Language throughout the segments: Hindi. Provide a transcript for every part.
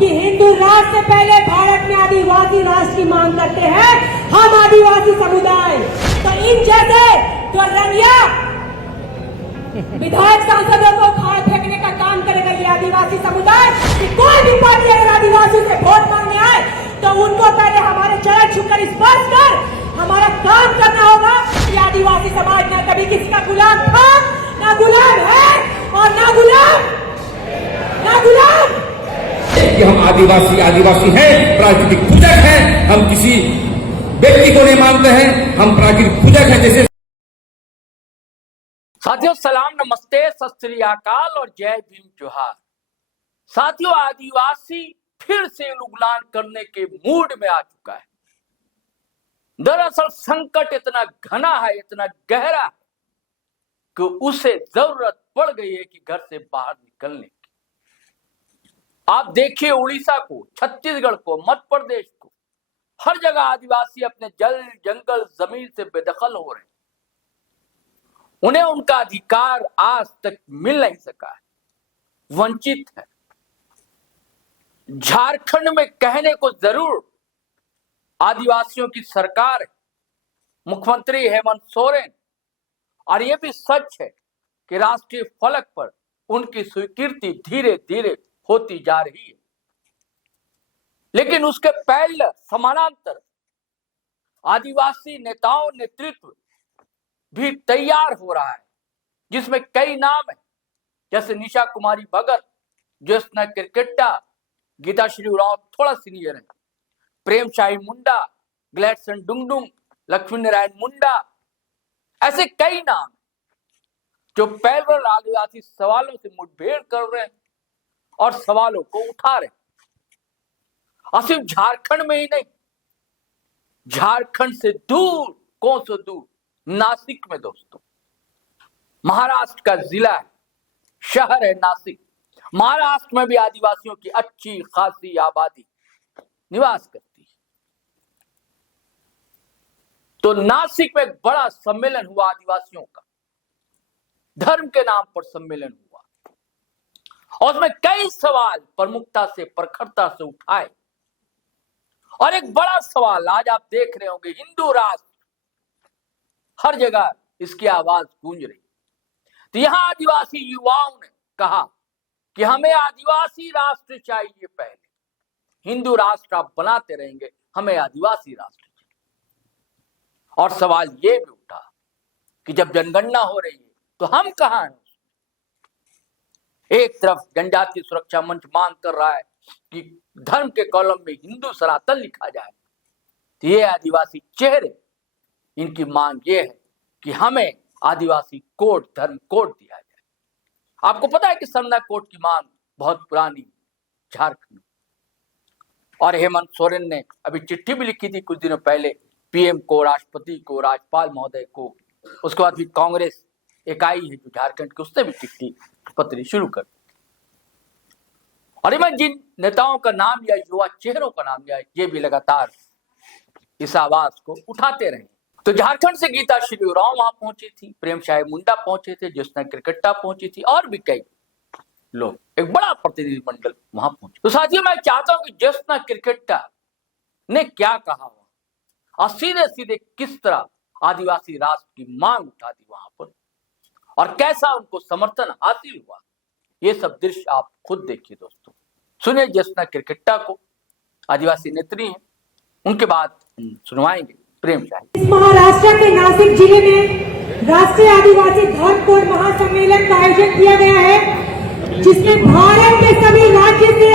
कि हिंदू राष्ट्र से पहले भारत में आदिवासी राष्ट्र की मांग करते हैं हम आदिवासी समुदाय। तो इन जैसे जो रंगिया विधायक सांसदों को उखाड़ फेंकने का काम करेगा ये आदिवासी समुदाय कि कोई भी पार्टी अगर आदिवासी से वोट मांगने आए तो उनको पहले हमारे चरण छूकर स्पर्श कर हमारा काम करना होगा कि आदिवासी समाज न कभी किसी का गुलाम था, ना गुलाम है और ना गुलाम कि हम आदिवासी हैं, प्राकृतिक पूजक हैं। हम किसी व्यक्ति को नहीं मानते हैं, हम प्राकृतिक पूजक हैं। जैसे साथियों सलाम, नमस्ते, सत श्री अकाल और जय भीम जोहार। साथियों आदिवासी फिर से उगलान करने के मूड में आ चुका है। दरअसल संकट इतना घना है, इतना गहरा है कि उसे जरूरत पड़ गई है कि घर से बाहर निकलने की। आप देखिए उड़ीसा को, छत्तीसगढ़ को, मध्य प्रदेश को, हर जगह आदिवासी अपने जल जंगल जमीन से बेदखल हो रहे हैं। उन्हें उनका अधिकार आज तक मिल नहीं सका है, वंचित है। झारखंड में कहने को जरूर आदिवासियों की सरकार है, मुख्यमंत्री हेमंत सोरेन, और यह भी सच है कि राष्ट्रीय फलक पर उनकी स्वीकृति धीरे धीरे होती जा रही है। लेकिन उसके पहले समानांतर आदिवासी नेताओं नेतृत्व भी तैयार हो रहा है, जिसमें कई नाम है, जैसे निशा कुमारी भगत, ज्योत्सना किरकेट्टा, गीता श्री उरांव थोड़ा सीनियर है, प्रेम शाही मुंडा, ग्लैडसन डुंगडुंग, लक्ष्मी नारायण मुंडा, ऐसे कई नाम जो पैरल आदिवासी सवालों से मुठभेड़ कर रहे हैं और सवालों को उठा रहे हैं। और सिर्फ झारखंड में ही नहीं, झारखंड से दूर, कोसों दूर नासिक में दोस्तों, महाराष्ट्र का जिला है, शहर है नासिक। महाराष्ट्र में भी आदिवासियों की अच्छी खासी आबादी निवास करती है। तो नासिक में एक बड़ा सम्मेलन हुआ आदिवासियों का, धर्म के नाम पर सम्मेलन हुआ, और उसमें कई सवाल प्रमुखता से, प्रखरता से उठाए। और एक बड़ा सवाल आज आप देख रहे होंगे, हिंदू राष्ट्र, हर जगह इसकी आवाज गूंज रही। तो यहां आदिवासी युवाओं ने कहा कि हमें आदिवासी राष्ट्र चाहिए, पहले हिंदू राष्ट्र आप बनाते रहेंगे, हमें आदिवासी राष्ट्र चाहिए। और सवाल यह भी उठा कि जब जनगणना हो रही है तो हम कहां हैं? एक तरफ जनजातीय सुरक्षा मंच मांग कर रहा है कि धर्म के कॉलम में हिंदू सनातन लिखा जाए, तो ये आदिवासी चेहरे, इनकी मांग ये है कि हमें आदिवासी कोड, धर्म कोड दिया जाए। आपको पता है कि सरना कोड की मांग बहुत पुरानी झारखंड में, और हेमंत सोरेन ने अभी चिट्ठी भी लिखी थी कुछ दिनों पहले पीएम को, राष्ट्रपति को, राज्यपाल महोदय को। उसके बाद भी कांग्रेस इकाई है जो झारखंड की, उसने भी चिट्ठी पत्री शुरू कर दी। और मैं जिन नेताओं का नाम लिया, युवा चेहरों का नाम लिया, ये भी लगातार इस आवाज को उठाते रहे। तो झारखंड से गीता श्री उरांव वहां पहुंची थी, प्रेम शाही मुंडा पहुंचे थे, ज्योत्सना किरकेट्टा पहुंची थी, और भी कई लोग, एक बड़ा प्रतिनिधिमंडल वहां पहुंचे। तो साथियों मैं चाहता हूं कि ज्योत्सना किरकेट्टा ने क्या कहा और सीधे सीधे किस तरह आदिवासी राष्ट्र की मांग उठा दी वहां पर, और कैसा उनको समर्थन हासिल हुआ। ये सब दृश्य आप खुद देखिए दोस्तों। सुनिए ज्योत्सना किरकेट्टा को, आदिवासी नेत्री हैं, उनके बाद सुनवाएंगे प्रेम शाही। महाराष्ट्र के नासिक जिले में राष्ट्रीय आदिवासी धर्म कोड महासम्मेलन का आयोजन किया गया है, जिसमें भारत के सभी राज्य से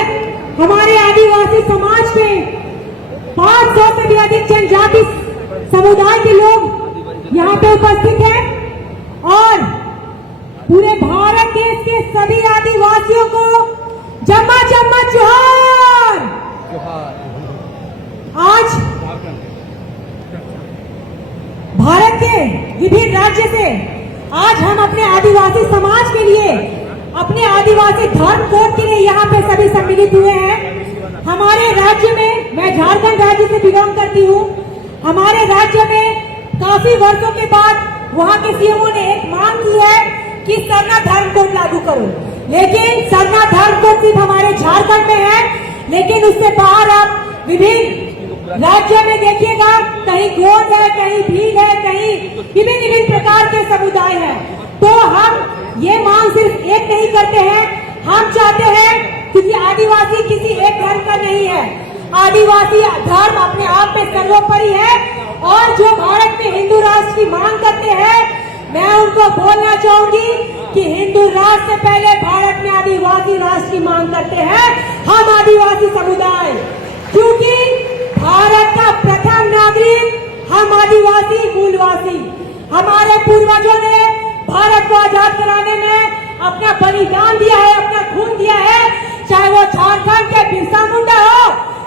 हमारे आदिवासी समाज के 500 से भी अधिक जनजाति समुदाय के लोग यहाँ पे उपस्थित हैं, और पूरे भारत देश के सभी आदिवासियों को जम्मा जम्मा जोहार। आज भारत के विभिन्न राज्य से आज हम अपने आदिवासी समाज के लिए, अपने आदिवासी धर्म कोड के लिए यहाँ पे सभी सम्मिलित हुए हैं। हमारे राज्य में, मैं झारखंड राज्य से बिलोंग करती हूँ, हमारे राज्य में काफी वर्षों के बाद वहाँ के सीएमओ ने एक मांग की है कि सरना धर्म कोड लागू करो, लेकिन सरना धर्म कोड सिर्फ हमारे झारखंड में है, लेकिन उससे बाहर आप विभिन्न राज्यों में देखिएगा, कहीं गोंड है, कहीं भील है, कहीं विभिन्न विभिन्न प्रकार के समुदाय हैं। तो हम ये मांग सिर्फ एक नहीं करते हैं, हम चाहते हैं, क्योंकि आदिवासी किसी एक धर्म का नहीं है, आदिवासी धर्म अपने आप में सर्वोपरि है। और जो भारत में हिंदू राष्ट्र की मांग करते हैं, मैं उनको बोलना चाहूंगी कि हिंदू राष्ट्र से पहले भारत में आदिवासी राष्ट्र की मांग करते हैं हम आदिवासी समुदाय, क्योंकि भारत का प्रथम नागरिक हम आदिवासी मूलवासी। हमारे पूर्वजों ने भारत को आजाद कराने में अपना बलिदान दिया है, अपना खून दिया है, चाहे वो झारखंड के बिरसा मुंडा हो,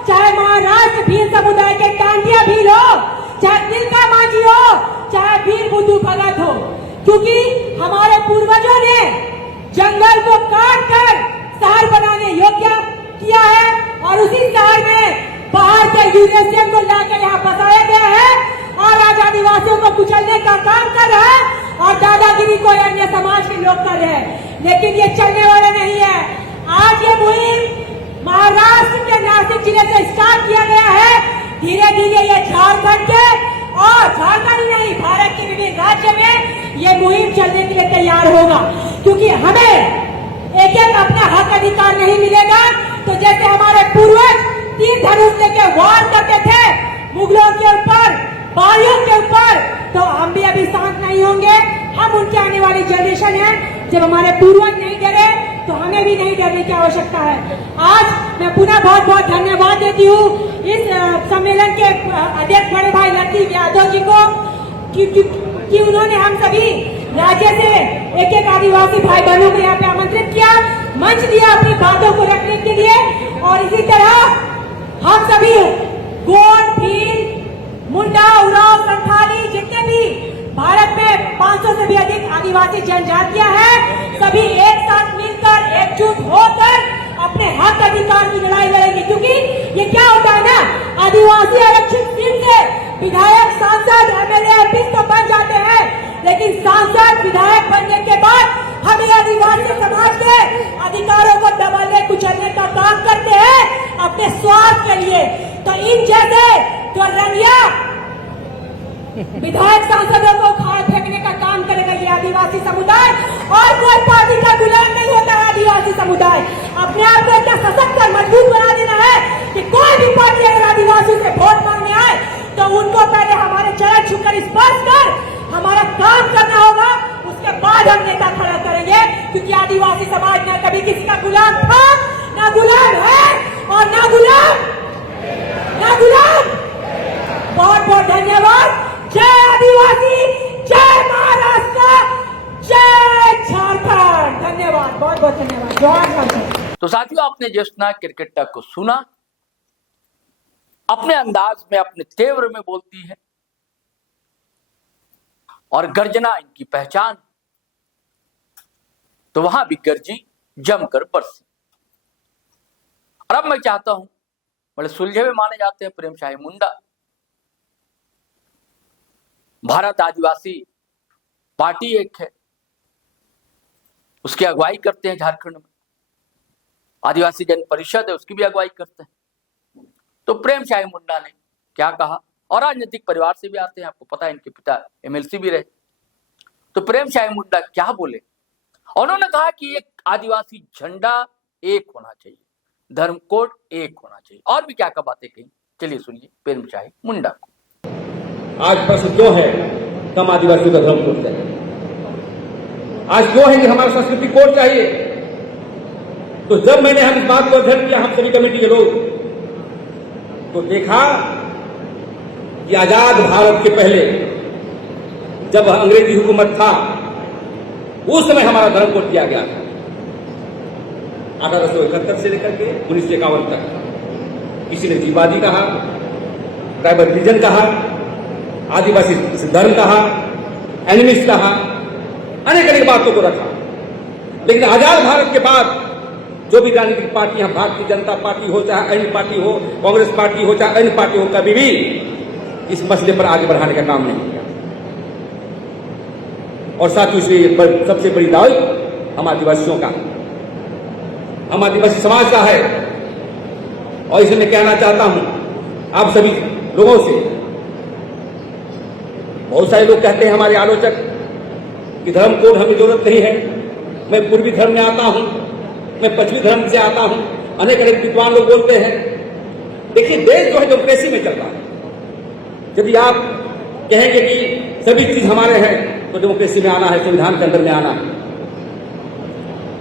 चाहे महाराष्ट्र भील समुदाय के टांटिया भील हो, चाहे तिलका मांझी हो, चाहे वीर बुद्धू भगत हो, क्योंकि हमारे पूर्वजों ने जंगल को काट कर शहर बनाने योग्य किया है और उसी शहर में बाहर से यूरेशियन को लाकर यहाँ बसाया गया है और आज आदिवासियों को कुचलने का काम कर रहा है और दादागिरी को अन्य समाज के लोग कर रहे हैं। लेकिन ये चलने वाला नहीं है। आज ये मुहिम महाराष्ट्र के नासिक जिले से स्टार्ट किया गया है, धीरे धीरे ये झारखंड के और झारखंड ही नहीं भारत के विभिन्न राज्य में ये मुहिम चलने के लिए तैयार होगा, क्योंकि हमें एक एक अपना हक अधिकार नहीं मिलेगा। तो जैसे हमारे पूर्वज तीर धनुष लेके वार करते थे मुगलों के ऊपर, बालियों के ऊपर, तो हम भी अभी शांत नहीं होंगे। हम उनके आने वाली जनरेशन है, जब हमारे पूर्वज नहीं डरे तो हमें भी नहीं डरने की आवश्यकता है। आज मैं पुनः बहुत बहुत धन्यवाद देती हूँ इस सम्मेलन के अध्यक्ष बड़े भाई लतीफ यादव जी को कि उन्होंने हम सभी राज्य से एक एक आदिवासी भाई बहनों को यहाँ पे आमंत्रित किया, मंच दिया अपनी बातों को रखने के लिए। और इसी तरह हम सभी गोंड, भील, मुंडा, उरांव, संथाली, जितने भी भारत में 500 से भी अधिक आदिवासी जनजातियां हैं, सभी एक साथ मिलकर एकजुट होकर अपने हक अधिकार की लड़ाई लड़ेंगे। क्योंकि ये क्या होता है ना, आदिवासी आरक्षित सीट से विधायक, सांसद, एमएलए, एमपी तो बन जाते हैं, लेकिन सांसद, विधायक बनने के बाद हमें आदिवासी समाज के अधिकारों को दबाने कुचलने का काम करते हैं अपने स्वार्थ के लिए। तो इन जैसे जो रंगिया विधायक सांसदों को खाल फेंकने का काम करेगा ये आदिवासी समुदाय, और कोई पार्टी का गुलाम नहीं होता है आदिवासी समुदाय। अपने आप को इतना सशक्त और मजबूत बना देना है कि कोई भी पार्टी अगर आदिवासी से वोट मांगने आए तो उनको पहले हमारे चरण छूकर स्पर्श कर हमारा काम करना होगा, उसके बाद हम नेता खड़ा करेंगे। क्योंकि आदिवासी समाज न कभी किसी का गुलाम था, न गुलाम है और न गुलाम। बहुत बहुत धन्यवाद। जय आदिवासी, जय महाराष्ट्र, जय झारखंड। धन्यवाद, बहुत बहुत धन्यवाद। जय। तो साथियों, आपने ज्योत्सना क्रिकेटर को सुना, अपने अंदाज में, अपने तेवर में बोलती है और गर्जना इनकी पहचान। तो वहां भी गर्जी, जमकर बरसी। और अब मैं चाहता हूं, बड़े सुलझे हुए माने जाते हैं प्रेम शाही मुंडा, भारत आदिवासी पार्टी एक है, उसकी अगुवाई करते हैं झारखंड में, आदिवासी जन परिषद है उसकी भी अगुवाई करते हैं। तो प्रेम शाही मुंडा ने क्या कहा, और राजनीतिक परिवार से भी आते हैं, आपको पता है इनके पिता एमएलसी भी रहे। तो प्रेम शाही मुंडा क्या बोले, उन्होंने कहा कि एक आदिवासी झंडा एक होना चाहिए, धर्म कोड एक होना चाहिए, और भी क्या क्या बातें कही, चलिए सुनिए प्रेम शाही मुंडा को। आज प्रश्न क्यों है कम आदिवासियों का धर्म कोड चाहिए? आज क्यों है कि हमारा संस्कृति कोड चाहिए? तो जब मैंने हम इस बात को अध्ययन किया, हम सभी कमेटी के लोग, तो देखा कि आजाद भारत के पहले जब अंग्रेजी हुकूमत था, उस समय हमारा धर्म कोड किया गया था। 1871 से लेकर के 1951 तक किसी ने जीवादी कहा, ट्राइबल रिलीजन कहा, आदिवासी धर्म कहा, एनिमिस्ट कहा, अनेक अनेक बातों को रखा। लेकिन आजाद भारत के बाद जो भी राजनीतिक पार्टियां, भारतीय जनता पार्टी हो, चाहे अन्य पार्टी हो, कांग्रेस पार्टी हो, चाहे अन्य पार्टी हो, कभी भी इस मसले पर आगे बढ़ाने का काम नहीं किया। और साथ ही इसमें सबसे बड़ी दावत हम आदिवासियों का, हम आदिवासी समाज का है और इसलिए मैं कहना चाहता हूं आप सभी लोगों से, बहुत सारे लोग कहते हैं हमारे आलोचक कि धर्म कोड हमें जरूरत नहीं है, मैं पूर्वी धर्म में आता हूं, मैं पश्चिमी धर्म से आता हूं, अनेक अनेक विद्वान लोग बोलते हैं। देखिए, देश जो है डेमोक्रेसी में चल रहा है। यदि आप कहेंगे कि सभी चीज हमारे हैं तो डेमोक्रेसी में आना है, संविधान के अंदर में आना है।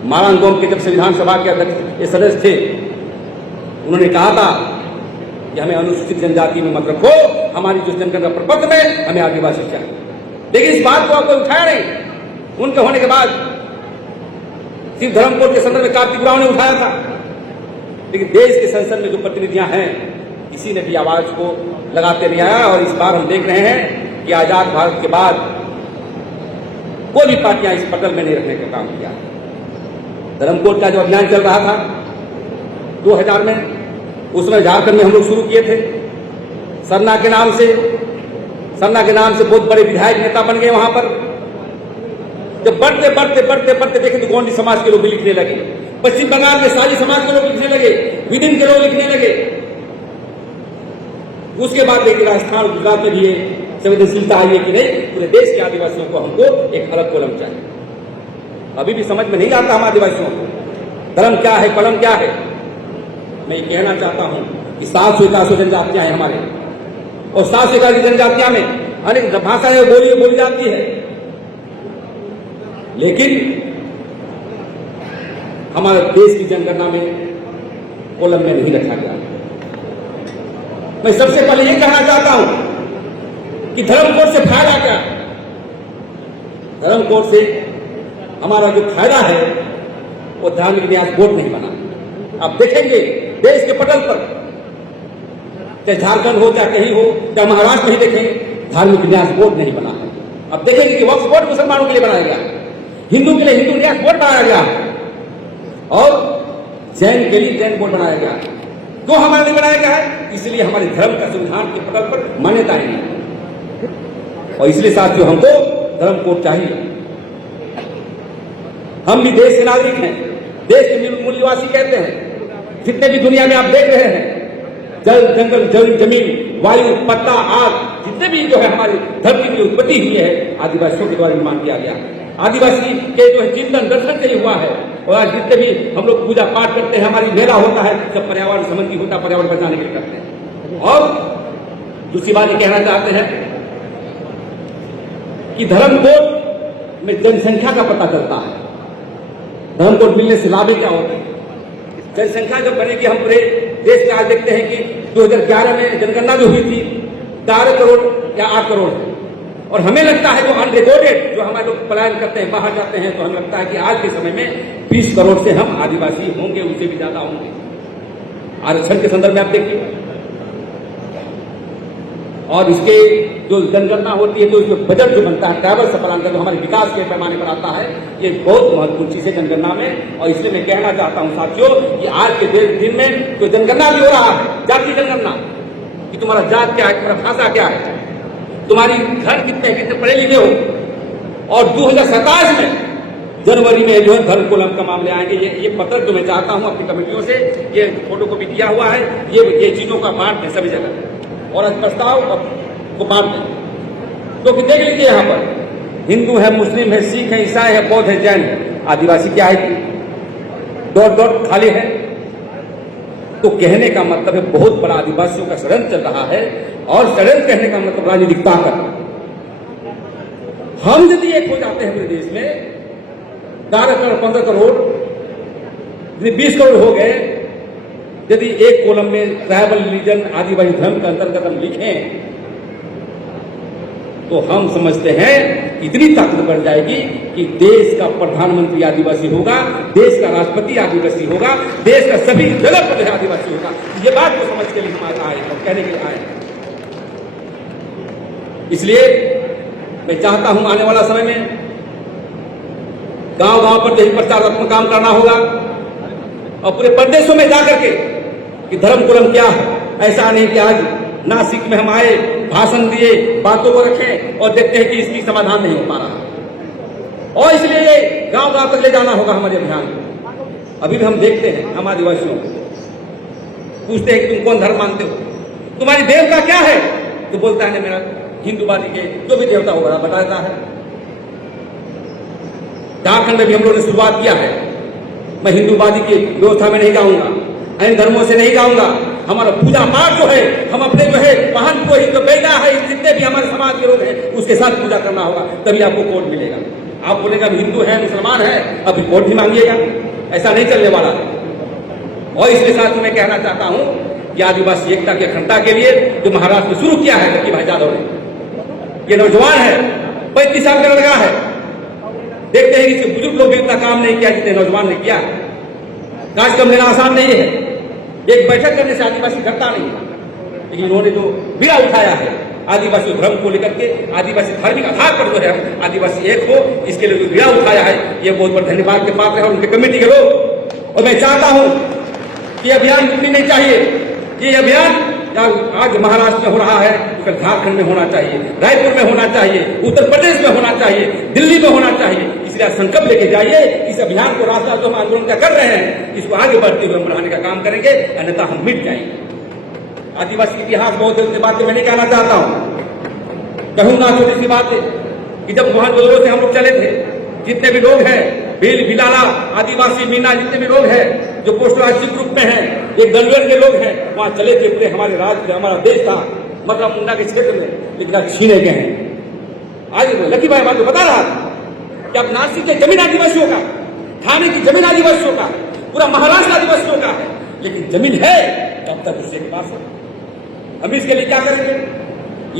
मारांगोम के जब संविधान सभा के अध्यक्ष सदस्य थे, उन्होंने कहा था कि हमें अनुसूचित जनजाति में मत रखो, हमारी जो जनगणना प्रपत्र में हमें आदिवासी चाहिए। लेकिन इस बात को आपको उठाया नहीं। उनके होने के बाद सिर्फ धर्म कोड के संदर्भ में कार्तिक उरांव ने उठाया था, लेकिन देश के संसद में जो प्रतिनिधियां हैं किसी ने भी आवाज को लगाते नहीं आया। और इस बार हम देख रहे हैं कि आजाद भारत के बाद कोई भी पार्टियां इस पटल में नहीं रखने का काम किया। धर्म कोड का जो अभियान चल रहा था 2000 में, उसमें झारखंड में हम लोग शुरू किए थे सरना के नाम से। सरना के नाम से बहुत बड़े विधायक नेता बन गए वहां पर। जब बढ़ते बढ़ते बढ़ते बढ़ते देखें तो गोंडी समाज के लोग भी लिखने लगे, पश्चिम बंगाल में सारी समाज के लोग लिखने लगे, विदिन के लोग लिखने लगे। उसके बाद देखिए राजस्थान और गुजरात में भी ये संवेदनशीलता आई है कि नहीं, पूरे देश के आदिवासियों को हमको एक अलग कॉलम चाहिए। अभी भी समझ में नहीं आता हम आदिवासियों को धर्म क्या है, कलम क्या है। मैं ये कहना चाहता हूं कि 700 जनजातियां हैं हमारे, और 700 जनजातियां में अनेक भाषाएं बोली जाती है, लेकिन हमारे देश की जनगणना में कॉलम में नहीं रखा गया। मैं सबसे पहले ये कहना चाहता हूं कि धर्म कोड से फायदा क्या? धर्म कोड से हमारा जो फायदा है वो धार्मिक न्यास बोर्ड नहीं बना। आप देखेंगे देश के पटल पर, चाहे झारखंड हो, चाहे कहीं हो, चाहे महाराष्ट्र में ही देखें, धार्मिक न्यास बोर्ड नहीं बना है। अब देखेंगे कि वक्फ बोर्ड मुसलमानों के लिए बनाया गया, हिंदू के लिए हिंदू न्यास बोर्ड बनाया गया, और जैन के लिए जैन बोर्ड बनाया गया। क्यों हमारे लिए बनाया गया है? इसलिए हमारे धर्म का संविधान के पटल पर मान्यता नहीं। और इसलिए साथियों, हमको धर्म कोड चाहिए। हम भी देश के नागरिक हैं, देश के मूलवासी कहते हैं। जितने भी दुनिया में आप देख रहे हैं, जल, जंगल, जमीन, वायु, पत्ता, आग, जितने भी जो है हमारी धरती की उत्पत्ति हुई है, आदिवासियों के द्वारा निर्माण किया गया। आदिवासी के जो है चिंतन दर्शन से ही हुआ है। और आज जितने भी हम लोग पूजा पाठ करते हैं, हमारी मेला होता है, सब पर्यावरण संबंधी होता है, पर्यावरण बचाने के लिए करते हैं। और दूसरी बात ये कहना चाहते हैं कि धर्म कोड में जनसंख्या का पता चलता है। धर्म कोड मिलने से लाभ क्या होता है? जनसंख्या जब बनेगी, हम पूरे देश में आज देखते हैं कि 2011 में जनगणना जो हुई थी 11 करोड़ या 8 करोड़ है। और हमें लगता है जो अनरिकॉर्डेड, जो हमारे लोग पलायन करते हैं, बाहर जाते हैं, तो हमें लगता है कि आज के समय में 20 करोड़ से हम आदिवासी होंगे, उससे भी ज्यादा होंगे। आरक्षण के संदर्भ में आप देखिए, और इसके जो जनगणना होती है तो इसमें बजट जो बनता है, ट्राइबल सप्लान का जो हमारे विकास के पैमाने पर आता है, ये बहुत महत्वपूर्ण चीज है जनगणना में। और इसलिए मैं कहना चाहता हूं साथियों कि आज के दिन में जो जनगणना भी हो रहा है, जाति जनगणना, कि तुम्हारा जात क्या है, तुम्हारा भाषा क्या है, तुम्हारी घर कितने पढ़े लिखे हो। और 2027 में जनवरी में जो है धर्म कोलम का मामले आएंगे। ये पत्र जो मैं चाहता हूं अपनी कमेटियों से, ये फोटो कॉपी दिया हुआ है, ये चीजों का बांट है सभी जगह, और आज प्रस्ताव को बांट दें। तो देख लीजिए, यहाँ पर हिंदू है, मुस्लिम है, सिख है, ईसाई है, बौद्ध है, जैन है, आदिवासी क्या है? डॉट खाली है। तो कहने का मतलब है बहुत बड़ा आदिवासियों का षड्यंत्र चल रहा है, और षड्यंत्र कहने का मतलब राजनीतिक ताकत। हम यदि एक हो जाते हैं पूरे देश में 11 करोड़ 15 करोड़, यदि 20 करोड़ हो गए, यदि एक कॉलम में ट्राइबल रिलीजन, आदिवासी धर्म के अंतर्गत हम लिखें, तो हम समझते हैं इतनी ताकत बढ़ जाएगी कि देश का प्रधानमंत्री आदिवासी होगा, देश का राष्ट्रपति आदिवासी होगा, देश का सभी जगह पर आदिवासी होगा। ये बात को समझ के लिए हम आए और कहने के लिए आए। इसलिए मैं चाहता हूं आने वाला समय में गांव-गांव पर यही प्रचारात्मक काम करना होगा, और पूरे प्रदेशों में जाकर के कि धर्म कोलम क्या है। ऐसा नहीं कि आज नासिक में हम आए, भाषण दिए, बातों को रखें और देखते हैं कि इसकी समाधान नहीं हो पा रहा। और इसलिए गांव गांव तक ले जाना होगा हमारे अभियान। अभी भी हम देखते हैं हम आदिवासियों को पूछते हैं कि तुम कौन धर्म मानते हो, तुम्हारी देवता क्या है, तो बोलता है मेरा हिंदूवादी के जो भी देवता होगा बताता है। झारखंड में भी हम लोगों ने शुरुआत किया है। मैं हिंदूवादी की व्यवस्था में नहीं जाऊंगा, अन्य धर्मों से नहीं जाऊंगा। हमारा पूजा पाठ जो है, हम अपने जो है महान को जो बेटा है, जितने भी हमारे समाज के लोग हैं उसके साथ पूजा करना होगा, तभी आपको वोट मिलेगा। आप बोलेगा अब हिंदू है मुसलमान है अब वोट भी मांगिएगा, ऐसा नहीं चलने वाला है। और इसके साथ मैं कहना चाहता हूं कि आदिवासी एकता की अखंडता के लिए जो महाराष्ट्र में शुरू किया है लक्की भाई यादव ने, ये नौजवान है, 35 साल का लड़का है। देखते हैं कि बुजुर्ग लोग भी इतना काम नहीं किया जितने नौजवान ने किया है। कार्यक्रम लेना आसान नहीं है, एक बैठक करने से आदिवासी करता नहीं, लेकिन उन्होंने जो बीड़ा उठाया है आदिवासी धर्म को लेकर के, आदिवासी धार्मिक आधार पर जो है आदिवासी एक हो, इसके लिए जो बीड़ा उठाया है ये बहुत बड़ा धन्यवाद के पात्र है उनके कमेटी के लोग। और मैं चाहता हूं कि अभियान रुकनी नहीं चाहिए। ये अभियान आज महाराष्ट्र में हो रहा है, कल झारखंड में होना चाहिए, रायपुर में होना चाहिए, उत्तर प्रदेश में होना चाहिए, दिल्ली में होना चाहिए। इसलिए संकल्प लेके जाइए, इस अभियान को रास्ता जो हम आंदोलन क्या कर रहे हैं इसको आगे बढ़ते हुए बढ़ाने का काम करेंगे, अन्यथा हम मिट जाएंगे। आदिवासी इतिहास बहुत से बातें मैं नहीं कहना चाहता हूं, कहूंगा छोटी सी बात है कि जब वहां जोरों से हम लोग चले थे, जितने भी लोग हैं भील भिलाला आदिवासी मीना जितने भी लोग हैं जो पोस्ट राष्ट्रीय ग्रुप में हैं, एक गणवेर के लोग हैं, वहां चले थे पूरे हमारे राज्य हमारा देश था मतलब मुंडा के क्षेत्र में इतना छीने गए हैं। आज लकी भाई बात बता रहा था कि अब नासिक के जमीन आदिवासियों का, थाने की जमीन आदिवासियों का, पूरा महाराष्ट्र आदिवासियों का है, लेकिन जमीन है तब तक उसके पास है। हम इसके लिए क्या करेंगे?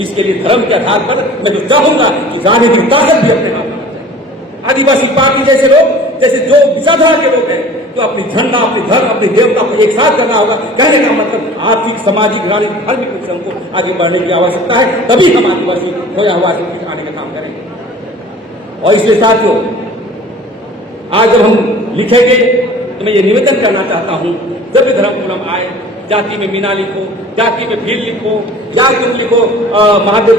इसके लिए धर्म के आधार पर मैं तो चाहूंगा कि राजनीतिक ताकत भी अपने हाथ में आ जाए। आदिवासी पार्टी जैसे लोग, जैसे जो विचारधारा के लोग हैं, तो अपनी झंडा अपने धर्म अपनी देवता को एक साथ करना होगा। कहने का मतलब आर्थिक सामाजिक राजनीतिक धार्मिक रूप से हमको आगे बढ़ने की आवश्यकता है, तभी हम आदिवासी खोया हुआ आने का काम करेंगे। और इसके साथियों आज जब हम लिखेंगे तो मैं ये निवेदन करना चाहता हूं, जब भी धर्म कुलम आए, जाति में मीना लिखो, जाति में भील लिखो, या तुम लिखो महादेव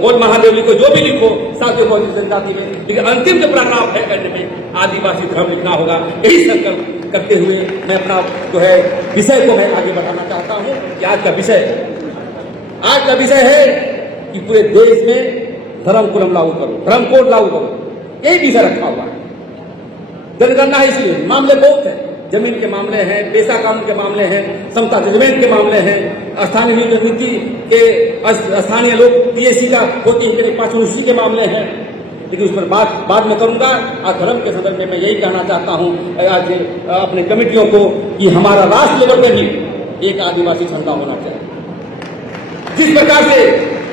बोल महादेव लिखो, जो भी लिखो साथियों को जनजाति में, लेकिन अंतिम जो पैराग्राफ है करने में आदिवासी धर्म लिखना होगा। यही संकल्प करते हुए मैं अपना जो है विषय को मैं आगे बढ़ाना चाहता हूं कि आज का विषय है कि पूरे देश में धर्म कुलम लागू करो, धर्म कोड लागू करो, यही विषय रखा हुआ है। जनगणना है, इसलिए मामले बहुत है, जमीन के मामले हैं, पेशा कानून के मामले हैं, समता जजमेंट के मामले हैं, स्थानीय नीति के स्थानीय लोग पीएससी का होती है पाचुशी के मामले हैं, लेकिन उस पर बाद में करूंगा। आज धर्म के संदर्भ में मैं यही कहना चाहता हूं आज अपने कमेटियों को कि हमारा राष्ट्र लेवल पर भी एक आदिवासी झंडा होना चाहिए। जिस प्रकार से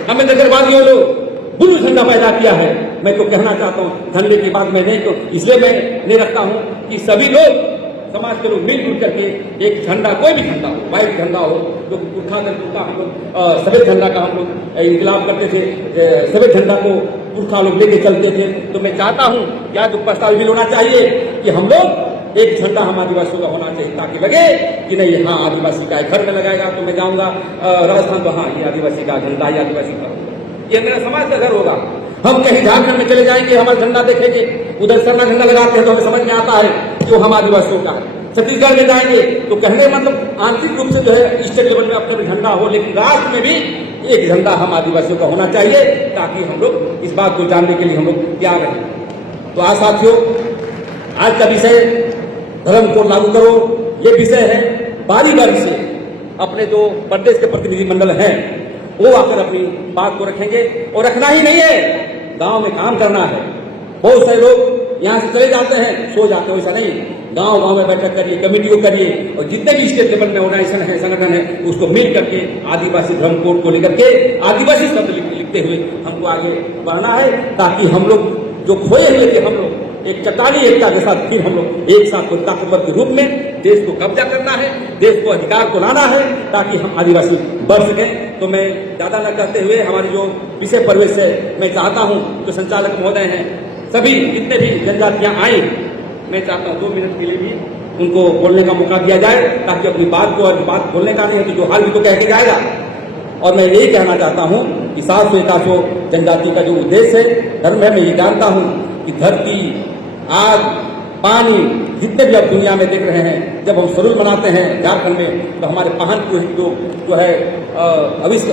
हमें नगरवादियों लोग ब्लू झंडा पैदा किया है, मैं तो कहना चाहता हूं झंडे की बात मैं नहीं, तो इसलिए मैं नहीं रखता हूं कि सभी लोग समाज के लोग मिलजुल करके एक झंडा, कोई भी झंडा हो, व्हाइट झंडा हो, जो पुरखा का हम लोग सफेद झंडा का हम लोग इंकलाब करते थे, सफेद झंडा को पुरखा लोग लेके चलते थे। तो मैं चाहता हूं क्या जो प्रस्ताव भी होना चाहिए कि हम लोग एक झंडा हम आदिवासियों का होना चाहिए, ताकि लगे कि नहीं हाँ आदिवासी का घर में लगाएगा तो मैं जाऊंगा राजस्थान तो हाँ ये आदिवासी का झंडा, ये आदिवासी का, ये मेरा समाज का घर होगा। हम कहीं झारखंड में चले जाएंगे, हमारा झंडा देखेंगे, उधर सरना झंडा लगाते हैं तो हमें समझ में आता है कि हम आदिवासियों का है। छत्तीसगढ़ में जाएंगे तो कहने मतलब आंतरिक रूप से जो है स्टेट लेवल में अपने झंडा हो, लेकिन राष्ट्र में भी एक झंडा हम आदिवासियों का होना चाहिए, ताकि हम लोग इस बात को जानने के लिए हम लोग तैयार रहें। तो आज साथियों आज का विषय धर्म को लागू करो, ये विषय है। बारी बारी से अपने जो प्रदेश के प्रतिनिधिमंडल हैं वो आकर अपनी बात को रखेंगे, और रखना ही नहीं है, गांव में काम करना है। बहुत सारे लोग यहाँ से चले जाते हैं, सो जाते हैं, वैसा नहीं, गांव में बैठक करिए, कमेटी को करिए, और जितने भी स्टेट लेवल में ऑर्गेनाइजेशन है, संगठन है, उसको मिल करके आदिवासी धर्म कोड को लेकर के आदिवासी शब्द लिखते हुए हमको आगे बढ़ना है, ताकि हम लोग जो खोए हुए थे हम लोग एक चट्टानी एकता के साथ फिर हम लोग एक साथ को ताकतवर के रूप में देश को कब्जा करना है, देश को अधिकार को लाना है, ताकि हम आदिवासी बढ़ सकें। तो मैं ज्यादा न करते हुए हमारी जो विषय प्रवेश है मैं चाहता हूं जो संचालक महोदय हैं, सभी जितने भी जनजातियां आई, मैं चाहता हूं 2 मिनट के लिए भी उनको बोलने का मौका दिया जाए, ताकि अपनी बात को, बात बोलने का नहीं है तो जो हाल भी तो कह के जाएगा। और मैं यही कहना चाहता हूं कि 700 जनजाति का जो उद्देश्य है, धर्म है, मैं ये जानता हूं कि धरती, आग, पानी जितने भी अब दुनिया में देख रहे हैं, जब हम सरूल बनाते हैं झारखंड में, तो हमारे पाहन पुरोहित लोग जो है अविष्ट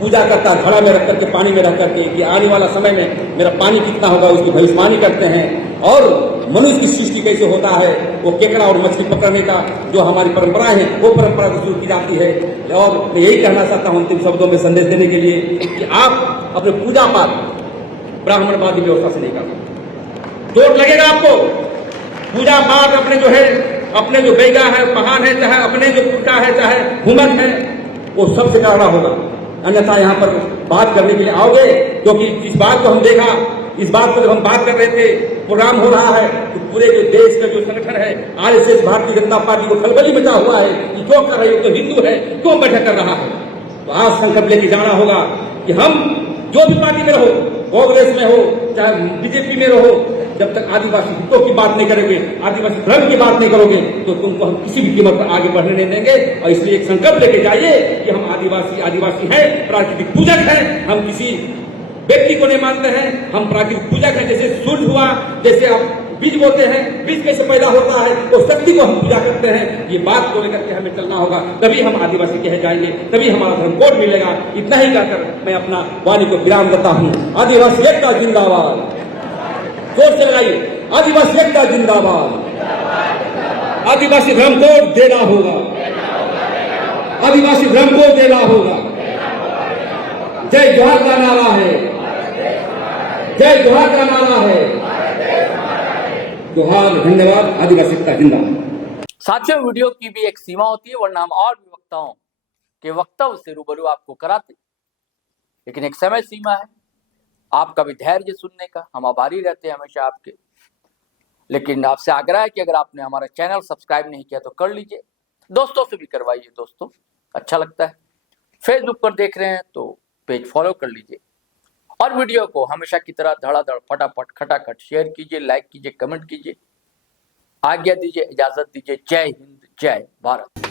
पूजा करता है, घड़ा में रख करके, पानी में रख करके, कि आने वाला समय में मेरा पानी कितना होगा, उसकी भविष्यवाणी करते हैं। और मनुष्य की सृष्टि कैसे होता है, वो केकड़ा और मछली पकड़ने का जो हमारी परंपरा है, वो परंपरा को शुरू की जाती है। और मैं यही कहना चाहता हूँ अंतिम शब्दों में संदेश देने के लिए कि आप अपने पूजा पाठ ब्राह्मणवादी व्यवस्था से नहीं करना। चोट लगेगा आपको, पूजा पाठ अपने जो है, अपने जो बैगा है, पहाड़ है, चाहे अपने जो कुर्ता है, चाहे घुमक है, वो सबसे करना होगा। अन्यथा यहाँ पर बात करने के लिए आओगे, क्योंकि इस बात को हम देखा, इस बात पर जब हम बात कर रहे थे, प्रोग्राम हो रहा है, तो पूरे जो देश का जो संगठन है आरएसएस, भारतीय जनता पार्टी को खलबली मचा हुआ है कि क्यों कर रहे हो, तो हिंदू है, क्यों बैठक कर रहा है। तो आज संकल्प लेके जाना होगा कि हम जो भी पार्टी में रहो, कांग्रेस में हो चाहे बीजेपी में रहो, जब तक आदिवासी हितों की बात नहीं करेंगे, आदिवासी धर्म की बात नहीं करोगे, तो तुमको हम किसी भी कीमत पर आगे बढ़ने नहीं देंगे। और इसलिए एक संकल्प लेके जाइए कि हम आदिवासी हैं, प्राकृतिक पूजक हैं, हम किसी व्यक्ति को नहीं मानते हैं, हम प्राकृतिक पूजक हैं। जैसे सूर्य हुआ, जैसे आप बीज बोते हैं, बीज कैसे पैदा होता है, वो शक्ति को हम पूजा करते हैं। ये बात को लेकर के हमें चलना होगा, तभी हम आदिवासी कहे जाएंगे, तभी हमारा धर्म कोड मिलेगा। इतना ही कहकर मैं अपना वाणी को विराम देता हूँ। आदिवासी एकता जिंदाबाद, जोर से लगाइए, आदिवासी एकता जिंदाबाद। आदिवासी धर्म कोड देना होगा, आदिवासी धर्म कोड देना होगा। जय जोहार का नारा है, जय जोहार का नारा है, जोहार। धन्यवाद। आदिवासी एकता जिंदाबाद। साथियों, वीडियो की भी एक सीमा होती है, वरना हम और भी वक्ताओं के वक्तव्य से रूबरू आपको कराते, लेकिन एक समय सीमा है। आपका भी धैर्य सुनने का हम आभारी रहते हैं हमेशा आपके। लेकिन आपसे आग्रह है कि अगर आपने हमारा चैनल सब्सक्राइब नहीं किया तो कर लीजिए, दोस्तों से भी करवाइए, दोस्तों अच्छा लगता है। फेसबुक पर देख रहे हैं तो पेज फॉलो कर लीजिए, और वीडियो को हमेशा की तरह धड़ाधड़ फटाफट खटाखट शेयर कीजिए, लाइक कीजिए, कमेंट कीजिए। आज्ञा दीजिए, इजाजत दीजिए। जय हिंद, जय भारत।